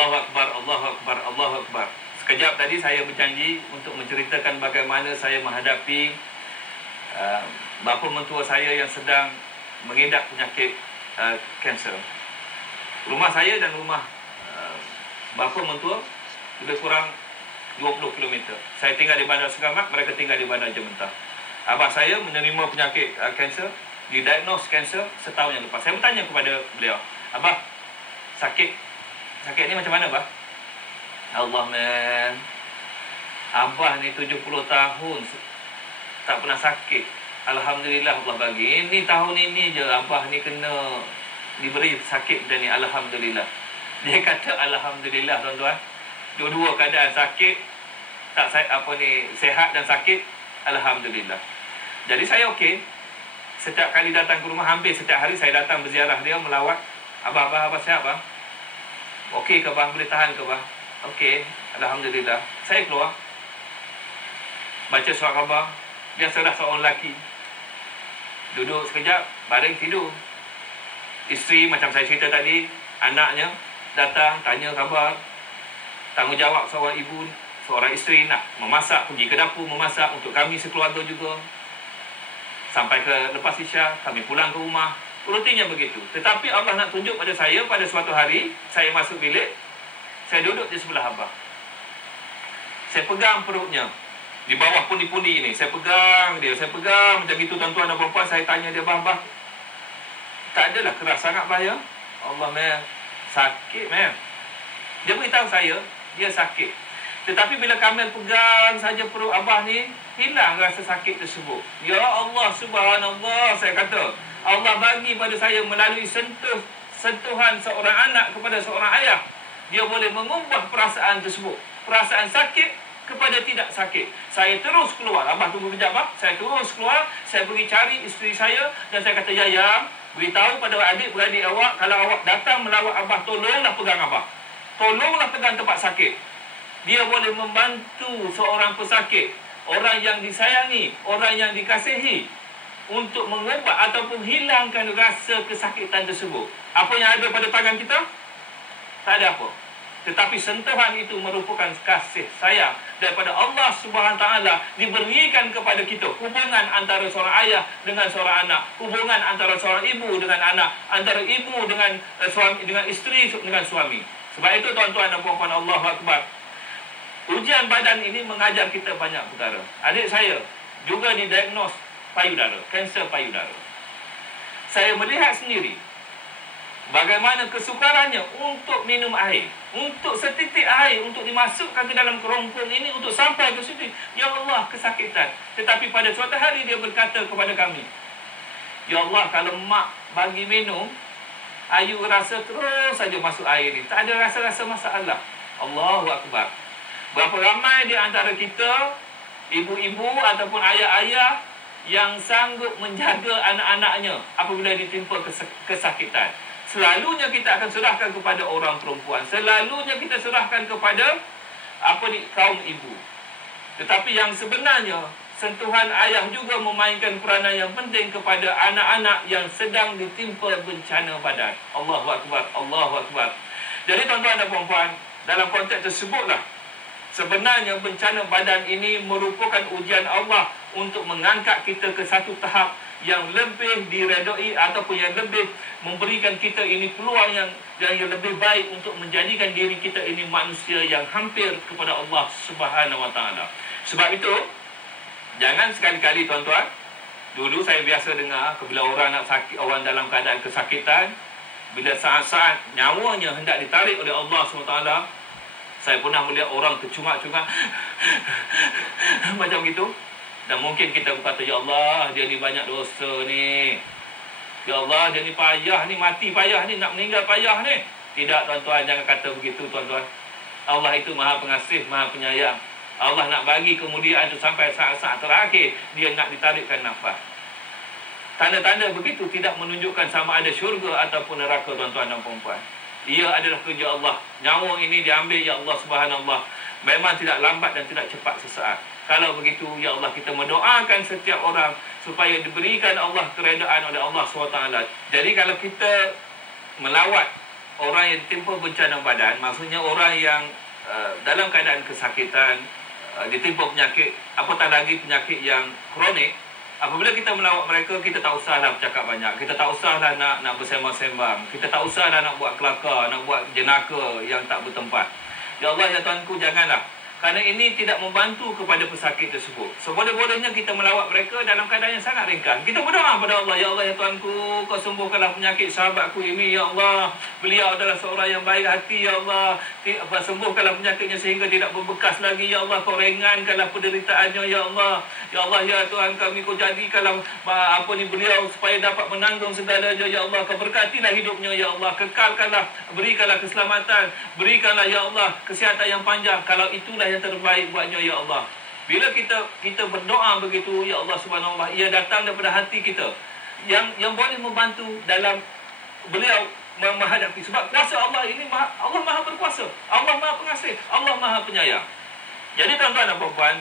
Allahu Akbar, Allahu Akbar, Allahu Akbar. Sekejap tadi saya berjanji untuk menceritakan bagaimana saya menghadapi bapa mentua saya yang sedang mengidap penyakit kanser. Rumah saya dan rumah bapa mentua lebih kurang 20 km. Saya tinggal di Bandar Selamat, mereka tinggal di Bandar Jementah. Abah saya menerima penyakit kanser, didiagnose kanser setahun yang lepas. Saya bertanya kepada beliau, Abah, sakit ni macam mana, Abah? Allah, man, Abah ni 70 tahun tak pernah sakit. Alhamdulillah Allah bagi. Ini tahun ini je Abah ni kena diberi sakit dan ni, Alhamdulillah. Dia kata Alhamdulillah, tuan-tuan. Dua-dua keadaan sakit, sehat dan sakit, Alhamdulillah. Jadi saya okey. Setiap kali datang ke rumah, hampir setiap hari saya datang berziarah dia, melawat. Abah sihat, Abah? Okey ke, Abah? Boleh tahan ke, Abah? Okey, Alhamdulillah. Saya keluar, baca surat khabar. Biasalah seorang lelaki, duduk sekejap, baring tidur. Isteri macam saya cerita tadi, anaknya datang, tanya khabar. Tanggungjawab seorang ibu, seorang isteri nak memasak, pergi ke dapur memasak untuk kami sekeluarga juga. Sampai ke lepas isyak, kami pulang ke rumah. Rutinnya begitu. Tetapi Allah nak tunjuk pada saya, pada suatu hari, saya masuk bilik, saya duduk di sebelah Abah. Saya pegang perutnya, di bawah pundi-pundi ini. Saya pegang dia, saya pegang macam itu, tuan-tuan dan puan-puan. Saya tanya dia, Abah, tak adalah keras sangat, Abah, ya? Allah, man, sakit, man. Dia beritahu saya, dia sakit. Tetapi bila Kamil pegang saja perut Abah ni, hilang rasa sakit tersebut. Ya Allah, subhanallah, saya kata, Allah bagi pada saya melalui sentuhan seorang anak kepada seorang ayah. Dia boleh mengubah perasaan tersebut, perasaan sakit kepada tidak sakit. Saya terus keluar. Abah tunggu kejap, Abah. Saya terus keluar. Saya pergi cari isteri saya dan saya kata, Yaya, beritahu pada adik-beradik awak, kalau awak datang melawat Abah, tolonglah pegang Abah. Tolonglah pegang tempat sakit. Dia boleh membantu seorang pesakit, orang yang disayangi, orang yang dikasihi, untuk mengubah ataupun hilangkan rasa kesakitan tersebut. Apa yang ada pada tangan kita? Tak ada apa. Tetapi sentuhan itu merupakan kasih sayang daripada Allah Subhanahu Taala diberikan kepada kita. Hubungan antara seorang ayah dengan seorang anak, hubungan antara seorang ibu dengan anak, antara ibu dengan suami, dengan isteri dengan suami. Sebab itu, tuan-tuan dan puan-puan, Allahu Akbar, ujian badan ini mengajar kita banyak perkara. Adik saya juga didiagnos payudara, kanser payudara. Saya melihat sendiri bagaimana kesukarannya untuk minum air, untuk setitik air, untuk dimasukkan ke dalam kerompong ini, untuk sampai ke situ. Ya Allah, kesakitan. Tetapi pada suatu hari dia berkata kepada kami, Ya Allah, kalau mak bagi minum, Ayu rasa terus saja masuk air ni, tak ada rasa-rasa masalah. Allahu Akbar. Berapa ramai di antara kita, ibu-ibu ataupun ayah-ayah, yang sanggup menjaga anak-anaknya apabila ditimpa kesakitan. Selalunya kita akan serahkan kepada orang perempuan. Selalunya kita serahkan kepada kaum ibu. Tetapi yang sebenarnya, sentuhan ayah juga memainkan peranan yang penting kepada anak-anak yang sedang ditimpa bencana badan. Allahu Akbar, Allahu Akbar. Jadi, tuan-tuan dan puan-puan, dalam konteks tersebutlah, sebenarnya bencana badan ini merupakan ujian Allah untuk mengangkat kita ke satu tahap yang lebih diredai ataupun yang lebih memberikan kita ini peluang yang lebih baik untuk menjadikan diri kita ini manusia yang hampir kepada Allah Subhanahu Wa Taala. Sebab itu, jangan sekali-kali, tuan-tuan, dulu saya biasa dengar bila orang nak sakit, orang dalam keadaan kesakitan, bila saat-saat nyawanya hendak ditarik oleh Allah SWT, saya pernah melihat orang tercungak-cungak macam gitu. Dan mungkin kita berkata, Ya Allah, dia ni banyak dosa ni. Ya Allah, dia ni payah ni, mati payah ni, nak meninggal payah ni. Tidak, tuan-tuan, jangan kata begitu, tuan-tuan. Allah itu Maha Pengasih, Maha Penyayang. Allah nak bagi kemudian itu sampai saat-saat terakhir dia nak ditarikkan nafas. Tanda-tanda begitu tidak menunjukkan sama ada syurga ataupun neraka, tuan-tuan dan puan-puan. Ia adalah kerja Allah. Nyawa ini diambil, Ya Allah Subhanallah, memang tidak lambat dan tidak cepat sesaat. Kalau begitu, Ya Allah, kita mendoakan setiap orang supaya diberikan Allah keredaan oleh Allah SWT. Jadi kalau kita melawat orang yang ditimpa bencana badan, maksudnya orang yang dalam keadaan kesakitan, ditimpa penyakit, apatah lagi penyakit yang kronik. Apabila kita melawat mereka, kita tak usahlah bercakap banyak. Kita tak usahlah nak bersembang-sembang. Kita tak usahlah nak buat kelakar, nak buat jenaka yang tak bertempat. Ya Allah, ya Tuanku, janganlah. Kerana ini tidak membantu kepada pesakit tersebut. Seboleh-bolehnya kita melawat mereka dalam keadaan yang sangat ringkas. Kita berdoa kepada Allah, ya Allah, ya Tuanku, kau sembuhkanlah penyakit sahabatku ini, ya Allah. Beliau adalah seorang yang baik hati, ya Allah. Sembuhkanlah penyakitnya sehingga tidak berbekas lagi, ya Allah. Kau ringankanlah penderitaannya, ya Allah. Ya Allah, ya Tuhan kami, kau jadikanlah beliau supaya dapat menanggung segalanya, ya Allah. Kau berkatilah hidupnya, ya Allah. Kekalkanlah, berikanlah keselamatan, berikanlah, ya Allah, kesihatan yang panjang. Kalau itulah yang terbaik buatnya, ya Allah. Bila kita berdoa begitu, ya Allah Subhanahu wa taala, ia datang daripada hati kita yang boleh membantu dalam beliau menghadapi, sebab kuasa Allah ini Allah Maha berkuasa, Allah Maha pengasih, Allah Maha penyayang. Jadi tuan-tuan dan puan-puan,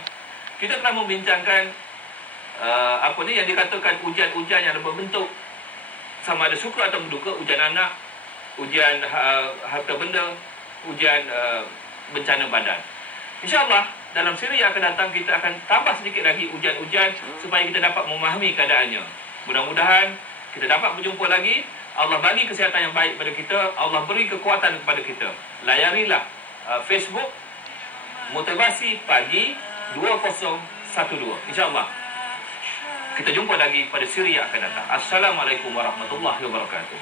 kita telah membincangkan yang dikatakan ujian-ujian yang berbentuk sama ada suka atau berduka, ujian anak, ujian harta benda, ujian bencana badan. InsyaAllah dalam siri yang akan datang kita akan tambah sedikit lagi ujian-ujian supaya kita dapat memahami keadaannya. Mudah-mudahan kita dapat berjumpa lagi. Allah bagi kesihatan yang baik kepada kita, Allah beri kekuatan kepada kita. Layarilah Facebook Motivasi Pagi 2012. InsyaAllah kita jumpa lagi pada siri yang akan datang. Assalamualaikum warahmatullahi wabarakatuh.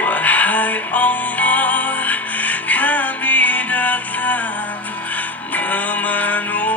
Wahai Allah, kami datang memenuhi